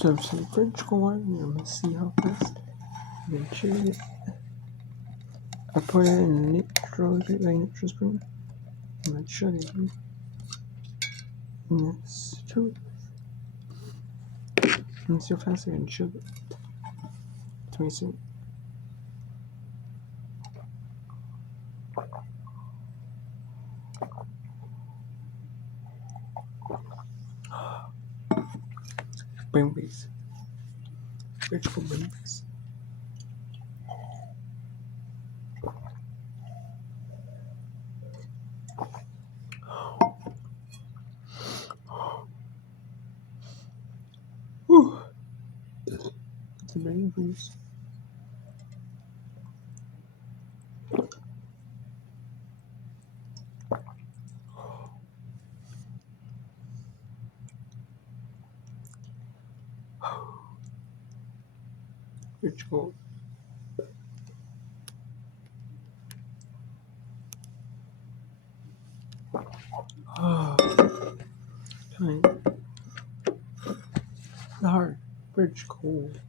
So some French corn, I'm gonna see how fast I can chug it. I put it in a neutral spoon. I'm gonna chug it. And let's chug it. And see how fast I can chug it. 20 seconds. Bambies. Vegetable bambies. Whew. The bambies. Vegetable. Time. The heart. Bridge cold.